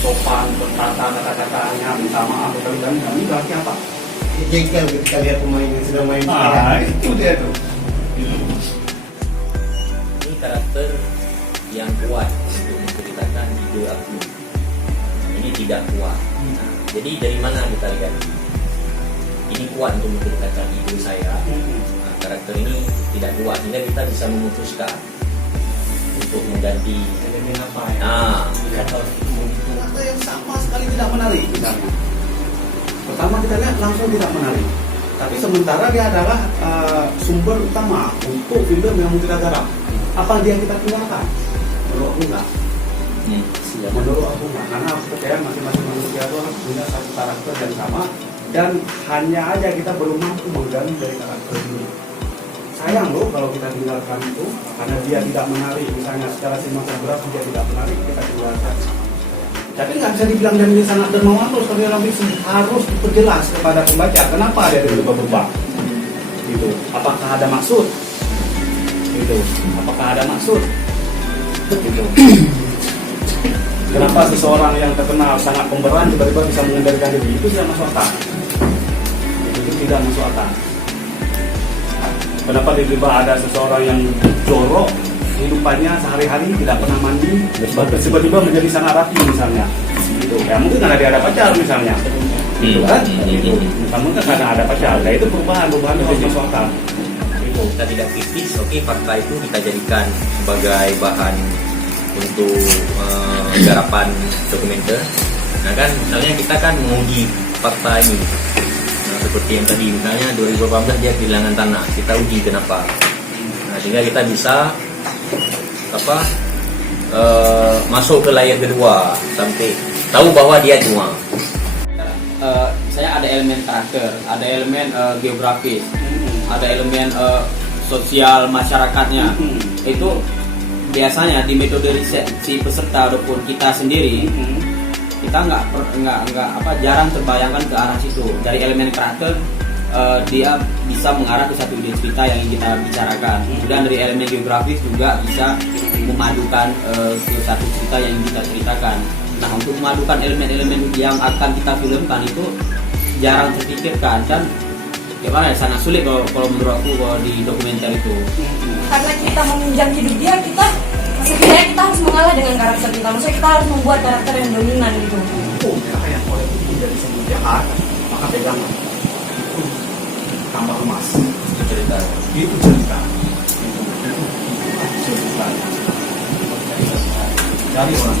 sopan, bertata kata-katanya, minta maaf, berkali-kali, ini berarti apa? Jengkel ketika lihat pemain yang sedang main. Itu dia tuh. Ini karakter yang kuat untuk menceritakan ide aku. Ini tidak kuat. Nah, jadi dari mana kita lihat? Ini kuat untuk menceritakan ide saya. Nah, karakter ini tidak kuat, sehingga kita bisa memutuskan untuk mengganti. Elemen apa ya? Nah, Kata yang sama sekali tidak menarik misalnya. Pertama kita lihat langsung tidak menarik. Tapi sementara dia adalah sumber utama untuk film yang mau kita garap. Apa dia kita tinggalkan? Menurut aku enggak. Menurut aku enggak. Karena aku percaya masing-masing manusia itu punya satu karakter yang sama. Dan hanya aja kita belum mampu menggali dari karakter ini. Sayang loh kalau kita tinggalkan itu. Karena dia tidak menarik. Misalnya secara sinematografi dia tidak menarik, kita tinggalkan. Tapi nggak bisa dibilang dia sangat dermawan terus, tapi harus diperjelas kepada pembaca kenapa dia berubah-ubah. Gitu. Apakah ada maksud? Gitu. Apakah ada maksud? Gitu. Kenapa seseorang yang terkenal sangat pemberani tiba-tiba bisa mengendalikan diri? Itu tidak masuk akal. Itu tidak masuk akal. Kenapa tiba-tiba ada seseorang yang jorok kehidupannya sehari-hari tidak pernah mandi, tiba-tiba menjadi sangat rapi misalnya, gitu. Ya mungkin karena dia ada pacar misalnya, gitu kan? Gitu. Mungkin karena ada pacar, nah itu perubahan yang harus masuk akal. Gitu. kita tidak kritis, oke, fakta itu kita jadikan sebagai bahan untuk garapan dokumenter. Nah kan, misalnya kita kan menguji fakta ini. Nah, seperti yang tadi, misalnya 2018 dia kehilangan tanah, kita uji kenapa. Nah, sehingga kita bisa masuk ke layar kedua sampai tahu bahwa dia cuma. Saya ada elemen karakter, ada elemen geografis, ada elemen sosial masyarakatnya. Itu biasanya di metode riset si peserta ataupun kita sendiri, kita jarang terbayangkan ke arah situ. Dari elemen karakter dia bisa mengarah ke satu ide cerita yang ingin kita bicarakan. Kemudian dari elemen geografis juga bisa memadukan ke satu cerita yang ingin kita ceritakan. Nah, untuk memadukan elemen-elemen yang akan kita filmkan itu jarang terpikirkan, dan gimana ya, sangat sulit kalau menurut aku kalau di dokumenter itu. Karena kita meminjam hidup dia, sebenarnya kita harus mengalah dengan karakter kita. Maksudnya kita harus membuat karakter yang dominan gitu. Yang oleh itu menjadi sebuah jahat, maka pegangan. Tambah emas. Itu cerita. Itu cerita. Dari orang